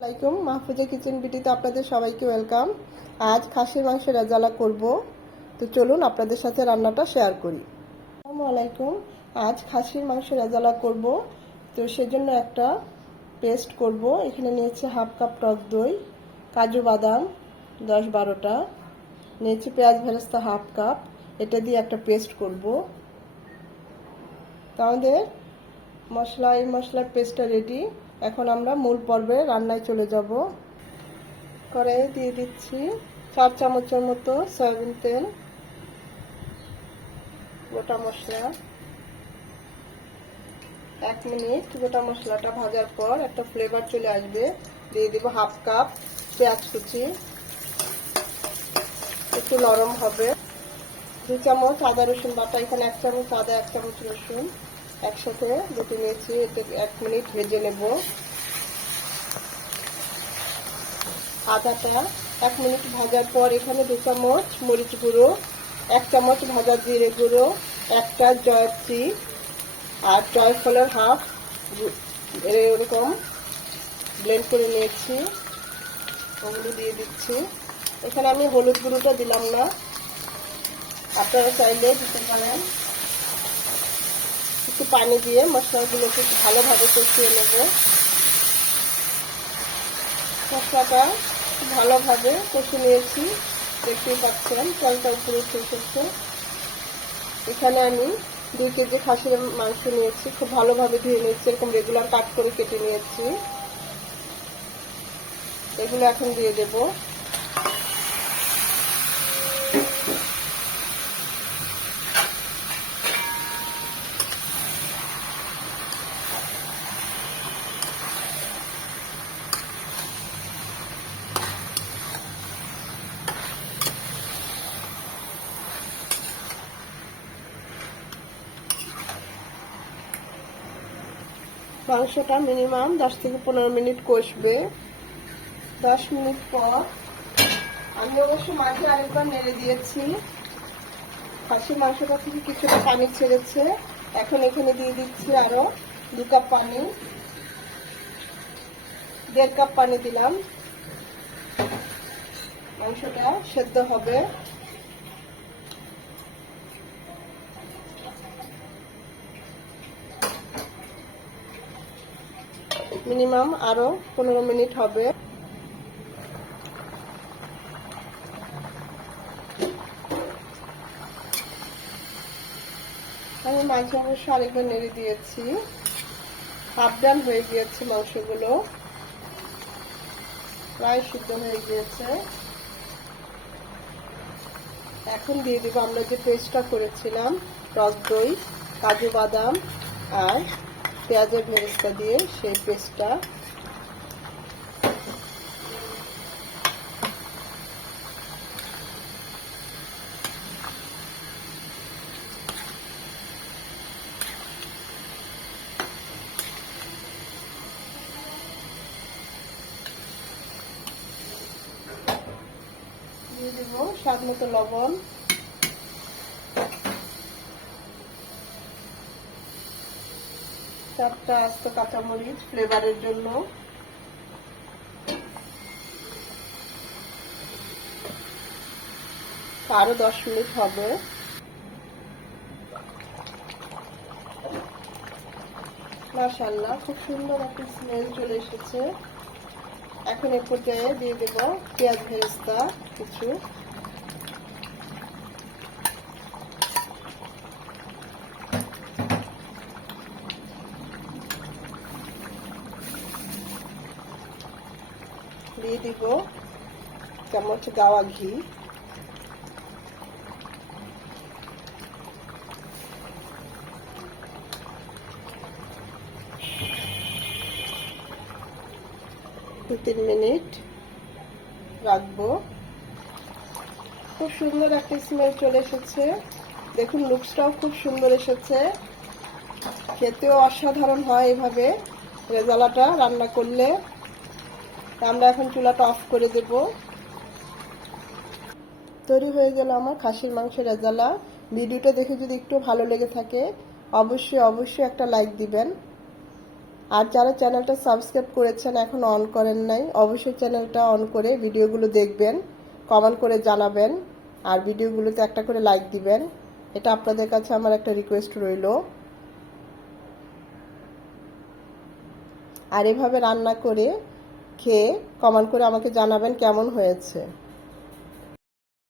আসসালামাইকুম মাহফুজা কিচেন বিটিতে আপনাদের সবাইকে ওয়েলকাম। আজ খাসির মাংস রেজালা করব। তো চলুন আপনাদের সাথে রান্নাটা শেয়ার করি। আসসালামু আলাইকুম, আজ খাসির মাংস রেজালা করব। তো সেজন্য একটা পেস্ট করব। এখানে নিয়েছি হাফ কাপ টক দই, কাজু বাদাম, দশ বারোটা। নিয়েছি পেঁয়াজ ভেরেস্তা হাফ কাপ। এটা দিয়ে একটা পেস্ট করব। তো আমাদের মশলা, এই মশলার পেস্টটা রেডি এখন আমরা মূল পর্বে রান্নায় চলে যাব। কড়াইয়ে দিয়ে দিচ্ছি চার চামচের মতো সয়াবিন তেল, গোটা মশলা। এক মিনিট গোটা মশলাটা ভাজার পর একটা ফ্লেভার চলে আসবে। দিয়ে দিব হাফ কাপ পেঁয়াজ কুচি। একটু নরম হবে। দু চামচ আদা রসুন বাটা, এখানে এক চামচ আদা, এক চামচ রসুন। একসাথে দুটো নিয়েছি, এক মিনিট ভেজে নেব। আদাটা এক মিনিট ভাজার পর এখানে দু চামচ মরিচ গুঁড়ো, এক চামচ ভাজা জিরে গুঁড়ো, একটা জয়ত্রী, আর জয়ফলের হাফ এরকম ব্লেন্ড করে নিয়েছি। ওগুলো দিয়ে দিচ্ছি। এখানে আমি হলুদ গুঁড়োটা দিলাম না। আপনারা চাইলে দিতে পারেন। একটু পানি দিয়ে মশলাগুলোকে ভালোভাবে কষিয়ে নেব। মশলাটা ভালোভাবে কষে নিয়েছি, দেখতেই পাচ্ছেন জলটা উপরে উঠে এসেছে। এখানে আমি দুই কেজি খাসির মাংস নিয়েছি, খুব ভালোভাবে ধুয়ে নিয়েছি, এরকম রেগুলার কাট করে কেটে নিয়েছি। এগুলো এখন দিয়ে দেবো। মাংসটা মিনিমাম দশ থেকে পনেরো মিনিট কষবে। দশ মিনিট পর আমি অবশ্য মাঝে আরেকবার নেড়ে দিয়েছি। খাসির মাংসটা থেকে কিছুটা পানি ছেড়েছে। এখন এখানে দিয়ে দিচ্ছি আরও দু কাপ পানি। দেড় কাপ পানি দিলাম। মাংসটা সেদ্ধ হবে। মিনিমাম আরও পনেরো মিনিট হবে। আমি মাঝে অবশ্য আরেকবার নেড়ে দিয়েছি। হাফ ডান হয়ে গিয়েছে মাংসগুলো। প্রায় সিদ্ধ হয়ে গিয়েছে। এখন দিয়ে দিব আমরা যে পেস্টটা করেছিলাম টক দই, কাজু বাদাম আর পেঁয়াজের ভেরেস্তা দিয়ে সেই পেস্টটা। দিয়ে দেব স্বাদ মতো লবণ। চারটা আস্ত কাঁচামরিচ ফ্লেভারের জন্য। আরও দশ মিনিট হবে। মাশাল্লাহ খুব সুন্দর একটা স্মেল চলে এসেছে। এখন এ পর্যায়ে দিয়ে দেব পেঁয়াজ ভেরেস্তা, কিছু। দিয়ে দিব চামচ গাওয়া ঘি। দু তিন মিনিট রাখব। খুব সুন্দর একটা স্মেল চলে এসেছে। দেখুন লুকসটাও খুব সুন্দর এসেছে। খেতেও অসাধারণ হয় এভাবে। রেজালাটা রান্না করলে। আমরা এখন চুলাটা অফ করে দেব। তৈরি হয়ে গেল আমার খাসির মাংস রেজালা। ভিডিওটা দেখে যদি একটু ভালো লেগে থাকে, অবশ্যই অবশ্যই একটা লাইক দিবেন। আর যারা চ্যানেলটা সাবস্ক্রাইব করেছেন, এখন অন করেন নাই, অবশ্যই চ্যানেলটা অন করে ভিডিওগুলো দেখবেন কমেন্ট করে জানাবেন, আর ভিডিওগুলোতে একটা করে লাইক দিবেন। এটা আপনাদের কাছে আমার একটা রিকোয়েস্ট রইল। আর এভাবে রান্না করে খেয়ে কমেন্ট করে আমাকে জানাবেন কেমন হয়েছে।